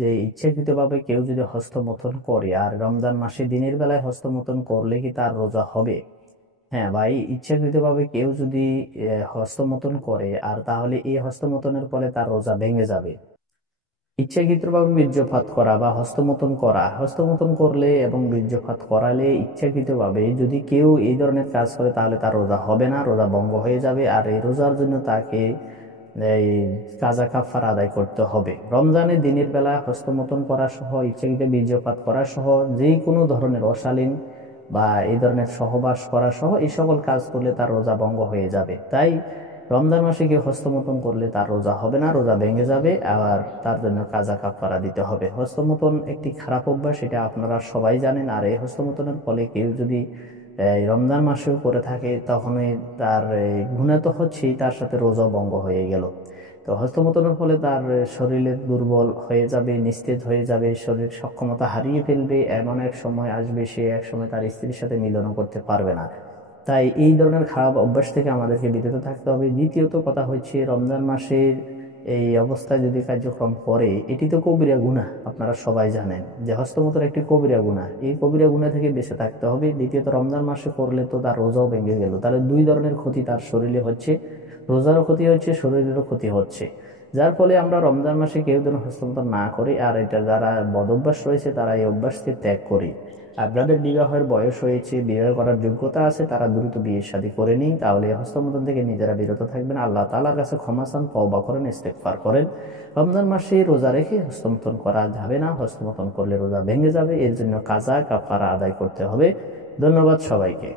যে ইচ্ছাকৃতভাবে কেউ যদি হস্তমৈথুন করে, আর রমজান মাসে দিনের বেলায় হস্তমৈথুন করলে কি তার রোজা হবে? হ্যাঁ ভাই, ইচ্ছাকৃতভাবে কেউ যদি হস্তমৈথুন করে আর তাহলে এই হস্তমৈথুনের ফলে তার রোজা ভেঙে যাবে। ইচ্ছাকৃতভাবে বীর্যপাত করা বা হস্তমৈথুন করলে এবং বীর্যপাত করালে ইচ্ছাকৃতভাবে যদি কেউ এই ধরনের কাজ করে তাহলে তার রোজা হবে না, রোজা ভঙ্গ হয়ে যাবে। আর এই রোজার জন্য তাকে এই কাজা কাফারা আদায় করতে হবে। রমজানের দিনের বেলা হস্তমৈথুন করা সহ ইচ্ছাকৃত বীর্যপাত করা সহ যে কোনো ধরনের অশালীন বা এই ধরনের সহবাস করা সহ এই সকল কাজ করলে তার রোজা ভঙ্গ হয়ে যাবে। তাই রমজান মাসে কেউ হস্তমৈথুন করলে তার রোজা হবে না, রোজা ভেঙে যাবে, আর তার জন্য কাজা কাফারা দিতে হবে। হস্তমৈথুন একটি খারাপ অভ্যাস, এটা আপনারা সবাই জানেন। আর এই হস্তমৈথুনের ফলে কেউ যদি এই রমজান মাসেও করে থাকে তখনই তার গুনাহ তো হচ্ছেই, তার সাথে রোজাও ভঙ্গ হয়ে গেল। তো হস্তমৈথুনের ফলে তার শরীরে দুর্বল হয়ে যাবে, নিস্তেজ হয়ে যাবে, শরীর সক্ষমতা হারিয়ে ফেলবে। এমন এক সময় আসবে সে এক সময় তার স্ত্রীর সাথে মিলনও করতে পারবে না। তাই এই ধরনের খারাপ অভ্যাস থেকে আমাদেরকে বিরত থাকতে হবে। দ্বিতীয়ত কথা হচ্ছে, রমজান মাসের এই অবস্থায় যদি কার্যক্রম করে এটি তো কবিরা গুনাহ। আপনারা সবাই জানেন যে হস্তমৈথুন একটি কবিরা গুনাহ। এই কবিরা গুনাহ থেকে বেঁচে থাকতে হবে। দ্বিতীয়ত রমজান মাসে করলে তো তার রোজাও ভেঙে গেল, তাহলে দুই ধরনের ক্ষতি তার শরীরে হচ্ছে, রোজারও ক্ষতি হচ্ছে, শরীরেরও ক্ষতি হচ্ছে। যার ফলে আমরা রমজান মাসে কেউ যেন হস্তমৈথুন না করি, আর এটা যারা বদ অভ্যাস রয়েছে তারা এই অভ্যাসকে ত্যাগ করি। আর যাদের বিবাহের বয়স হয়েছে, বিবাহ করার যোগ্যতা আছে, তারা দ্রুত বিয়ে শাদী করে নিন, তাহলে হস্তমৈথুন থেকে নিজেরা বিরত থাকবেন। আল্লাহ তাআলার কাছে ক্ষমা চান, তওবা করেন, ইস্তেগফার করেন। রমজান মাসে রোজা রেখে হস্তমৈথুন করা যাবে না, হস্তমৈথুন করলে রোজা ভেঙে যাবে। এর জন্য কাজা কাফারা আদায় করতে হবে। ধন্যবাদ সবাইকে।